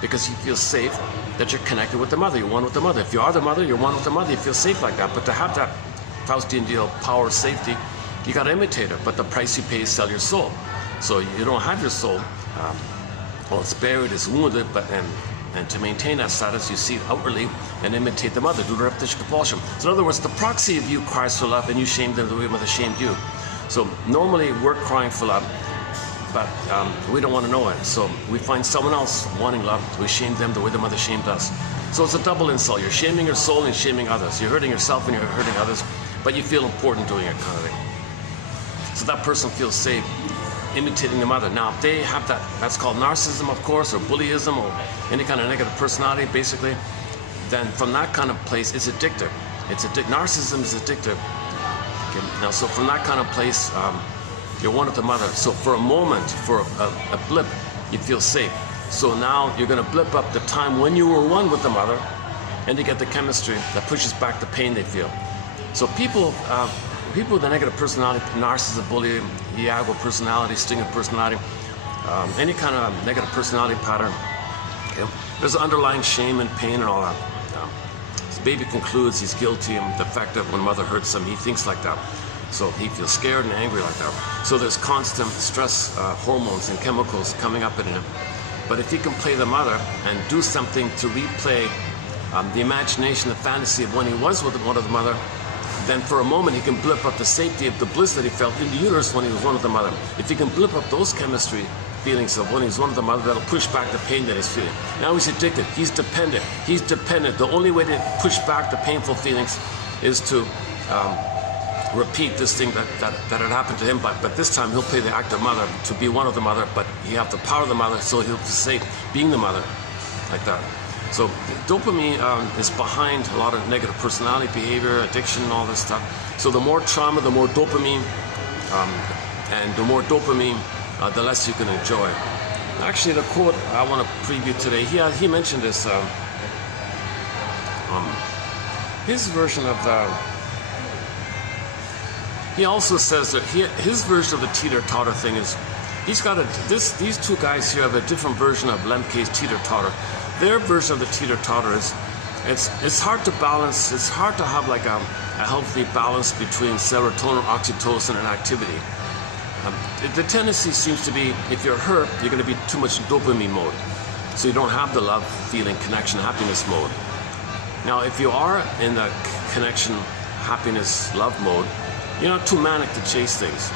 because you feel safe that you're connected with the mother. You're one with the mother. If you are the mother, you're one with the mother. You feel safe like that. But to have that Faustian deal, power, safety, you got to imitate her. But the price you pay is sell your soul. So you don't have your soul. Well, it's buried, it's wounded, and to maintain that status, you see it outwardly and imitate the mother. Do the repetition compulsion. So in other words, the proxy of you cries for love, and you shame them the way mother shamed you. So normally we're crying for love, but we don't want to know it. So we find someone else wanting love. We shame them the way the mother shamed us. So it's a double insult. You're shaming your soul and shaming others. You're hurting yourself and you're hurting others, but you feel important doing it, kind of thing. So that person feels safe imitating the mother. Now, if they have that's called narcissism, of course, or bullyism, or any kind of negative personality, basically, then from that kind of place, it's addictive. Narcissism is addictive. Okay. Now, so from that kind of place, you're one with the mother. So for a moment, for a blip, you feel safe. So now you're going to blip up the time when you were one with the mother, and you get the chemistry that pushes back the pain they feel. So people with a negative personality, narcissism, bully, Iago personality, stinger personality, any kind of negative personality pattern, okay, there's underlying shame and pain and all that. This baby concludes he's guilty and defective when mother hurts him. He thinks like that. So he feels scared and angry like that. So there's constant stress hormones and chemicals coming up in him. But if he can play the mother and do something to replay the imagination, the fantasy of when he was with one of the mother, then for a moment he can blip up the safety of the bliss that he felt in the uterus when he was one with the mother. If he can blip up those chemistry feelings of when he's one with the mother, that'll push back the pain that he's feeling. Now he's addicted, he's dependent. The only way to push back the painful feelings is to repeat this thing that had happened to him, but this time he'll play the active mother to be one of the mother, but he have the power of the mother, so he'll say being the mother, like that. So dopamine is behind a lot of negative personality behavior, addiction, and all this stuff. So the more trauma, the more dopamine, and the more dopamine, the less you can enjoy. Actually, the quote I want to preview today, he mentioned this, his version of he also says that his version of the teeter-totter thing is, he's got these two guys here have a different version of Lemke's teeter-totter. Their version of the teeter-totter is, it's hard to balance, it's hard to have like a healthy balance between serotonin, oxytocin, and activity. The tendency seems to be, if you're hurt, you're going to be too much in dopamine mode. So you don't have the love, feeling, connection, happiness mode. Now, if you are in the connection, happiness, love mode, you're not too manic to chase things.